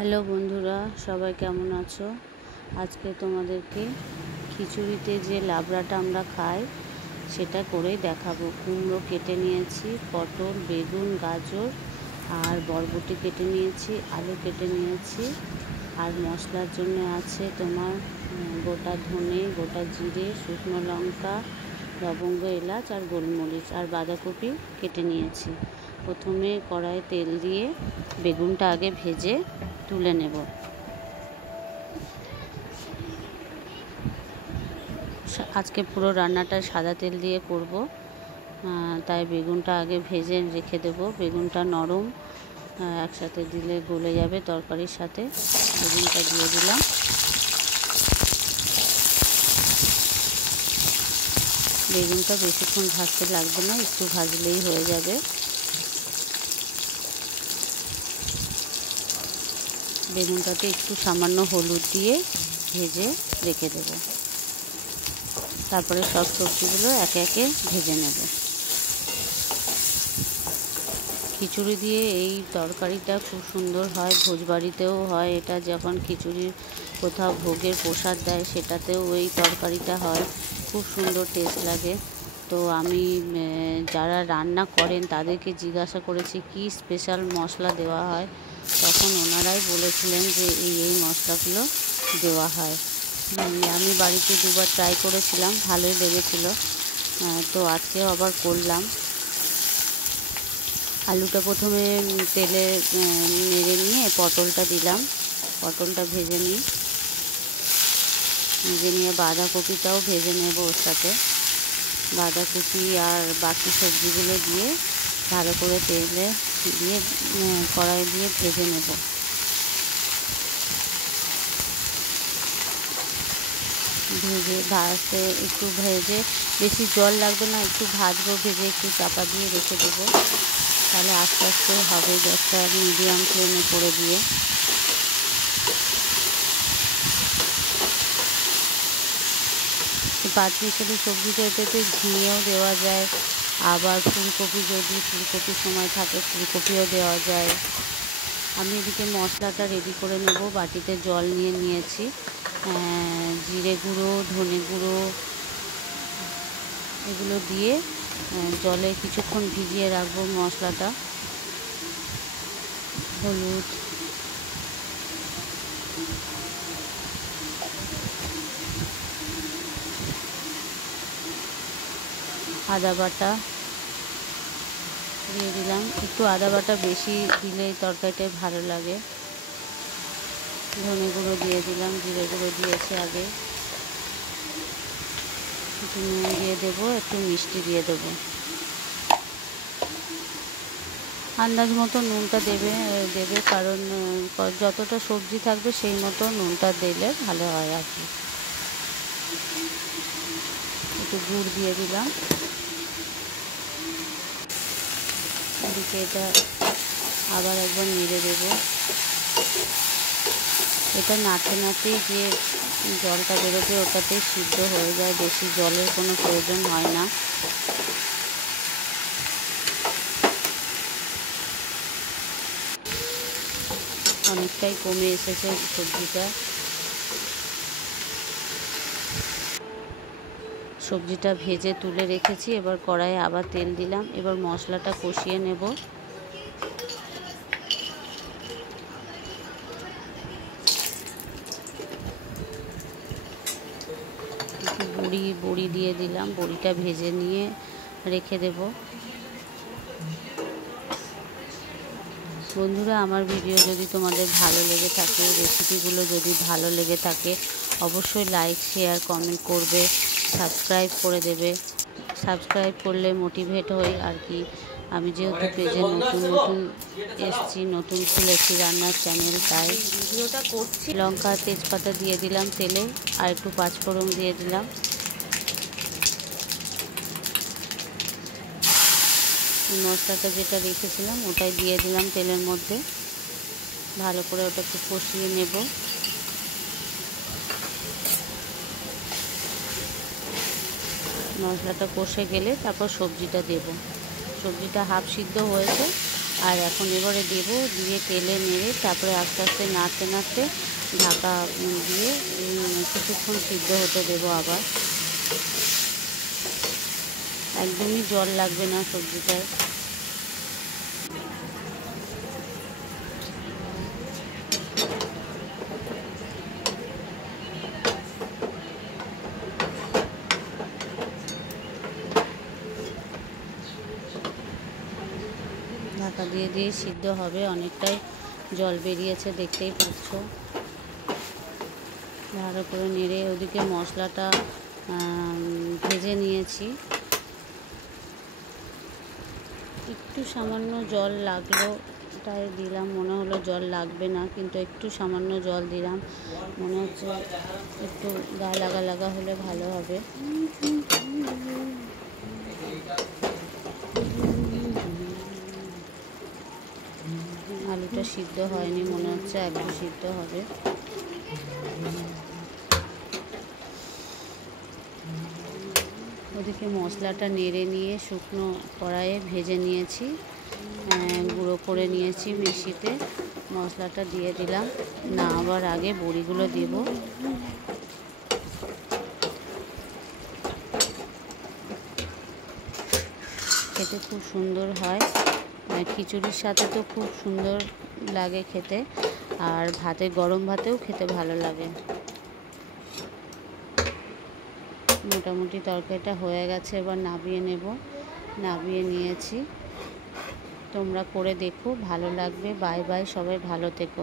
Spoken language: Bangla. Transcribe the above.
হ্যালো বন্ধুরা, সবাই কেমন আছো? আজকে তোমাদেরকে খিচুড়িতে যে লাবড়াটা আমরা খাই সেটা করেই দেখাবো। কুমড়ো কেটে নিয়েছি, পটল, বেগুন, গাজর আর বরবটি কেটে নিয়েছি, আলু কেটে নিয়েছি। আর মশলার জন্য আছে তোমার গোটা ধনে, গোটা জিরে, শুকনো লঙ্কা, লবঙ্গ, এলাচ আর গোলমরিচ আর বাঁধাকপি কেটে নিয়েছি। প্রথমে কড়াইয়ে তেল দিয়ে বেগুনটা আগে ভেজে তুলে নেব। আজকে পুরো রান্নাটা সাদা তেল দিয়ে করব, তাই বেগুনটা আগে ভেজে রেখে দেব। বেগুনটা নরম, একসাথে দিলে গলে যাবে তরকারির সাথে। বেগুনটা দিয়ে দিলাম। বেগুনটা বেশিক্ষণ ভাজতে লাগবে না, একটু ভাজলেই হয়ে যাবে। বেগুনটাকে একটু সামান্য হলুদ দিয়ে ভেজে রেখে দেব। তারপরে সব সবজিগুলো একে একে ভেজে নেব। খিচুড়ি দিয়ে এই তরকারিটা খুব সুন্দর হয়, ভোজবাড়িতেও হয়। এটা যখন খিচুড়ির কোথাও ভোগের প্রসাদ দেয় সেটাতেও এই তরকারিটা হয়, খুব সুন্দর টেস্ট লাগে। তো আমি যারা রান্না করেন তাদেরকে জিজ্ঞাসা করেছি কি স্পেশাল মশলা দেওয়া হয়, তখন ওনারাই বলেছিলেন যে এই মশলাগুলো দেওয়া হয়। আমি বাড়িতে দুবার ট্রাই করেছিলাম, ভালোই লেগেছিল। তো আজকেও আবার করলাম। আলুটা প্রথমে তেলে নেড়ে নিয়ে পটলটা দিলাম, পটলটা ভেজে নিয়ে বাঁধাকপিটাও ভেজে নেব ওর সাথে। বাঁধাকপি আর বাকি সবজিগুলো দিয়ে ভালো করে তেলে দিয়ে কড়াই দিয়ে ভেজে নেব। একটু ভেজে, বেশি জল লাগবে না, একটু ভাজবো, ভেজে একটু চাপা দিয়ে রেখে দেবো। তাহলে আস্তে আস্তে হবে, গ্যাসটা মিডিয়াম ফ্লেমে করে দিয়ে। 5 মিশালি সবজিটা এটাতে ঝিঙেও দেওয়া যায়, আবার ফুলকপি যদি ফুলকপির সময় থাকে ফুলকপিও দেওয়া যায়। আমি এদিকে মশলাটা রেডি করে নেব। বাটিতে জল নিয়েছি, জিরে গুঁড়ো, ধনে গুঁড়ো এগুলো দিয়ে জলে কিছুক্ষণ ভিজিয়ে রাখবো মশলাটা। হলুদ, আদা বাটা দিয়ে দিলাম। একটু আদা বাটা বেশি দিলে তরকারিটাই ভালো লাগে। ধনে গুঁড়ো দিয়ে দিলাম, জিরে গুঁড়ো দিয়েছি আগে। একটু নুন দিয়ে দেবো, একটু মিষ্টি দিয়ে দেবো। আন্দাজ মতো নুনটা দেবে, কারণ যতটা সবজি থাকবে সেই মতো নুনটা দিলে ভালো হয় আর কি। একটু গুড় দিয়ে দিলাম। এদিকে এটা আবার একবার নেড়ে দেবো। এটা নাড়তেই যে জলটা বেরোবে ওটাতেই সিদ্ধ হয়ে যায়, বেশি জলের কোনো প্রয়োজন হয় না। অনেকটাই কমে এসেছে সবজিটা ভেজে তুলে রেখেছি। এবার কড়াইয়ে আবার তেল দিলাম। এবার মশলাটা কষিয়ে নেব। বড়ি দিয়ে দিলাম, বড়িটা ভেজে নিয়ে রেখে দেব। বন্ধুরা, আমার ভিডিও যদি তোমাদের ভালো লেগে থাকে, রেসিপিগুলো যদি ভালো লেগে থাকে, অবশ্যই লাইক, শেয়ার, কমেন্ট করবে, সাবস্ক্রাইব করে দেবে। সাবস্ক্রাইব করলে মোটিভেট হই আর কি। আমি যেহেতু পেজে নতুন এসছি, নতুন খুলেছি রান্নার চ্যানেল, তাই ভিডিওটা করছি। লঙ্কা, তেজপাতা দিয়ে দিলাম তেলে, আর একটু পাঁচফোড়ন দিয়ে দিলাম। মশলাটা যেটা রেখেছিলাম ওটাই দিয়ে দিলাম তেলের মধ্যে। ভালো করে ওটাকে কষিয়ে নেব। মশলাটা কষে গেলে তারপর সবজিটা দেব। সবজিটা হাফ সিদ্ধ হয়েছে, আর এখন এবারে দেবো, দিয়ে তেলে নেড়ে তারপরে আস্তে আস্তে নাড়তে নাড়তে ঢাকা দিয়ে কিছুক্ষণ সিদ্ধ হতে দেবো। আবার একদমই জল লাগবে না সবজিটায়। ঢাকা দিয়ে দিয়ে সিদ্ধ হবে, অনেকটাই জল বেরিয়েছে দেখতেই পাচ্ছ। ভালো করে নেড়ে ওদিকে মশলাটা ভেজে নিয়েছি। একটু সামান্য জল লাগলো, তাই দিলাম, মনে হলো জল লাগবে না, কিন্তু একটু সামান্য জল দিলাম। মনে হচ্ছে একটু গা লাগা লাগা হলে ভালো হবে। আলুটা সিদ্ধ হয়নি মনে হচ্ছে, একটু সিদ্ধ হবে। ওদিকে মশলাটা নেড়ে নিয়ে শুকনো কড়াইয়ে ভেজে নিয়েছি, গুঁড়ো করে নিয়েছি মিক্সিতে। মশলাটা দিয়ে দিলাম, নামাবার আগে বড়িগুলো দেব। খেতে খুব সুন্দর হয়, খিচুড়ির সাথে তো খুব সুন্দর লাগে খেতে, আর ভাতে, গরম ভাতেও খেতে ভালো লাগে। মোটামুটি তরকারিটা হয়ে গেছে, এবার নামিয়ে নেব। নামিয়ে নিয়েছি। তোমরা করে দেখো, ভালো লাগবে। বাই বাই, সবাই ভালো থেকো।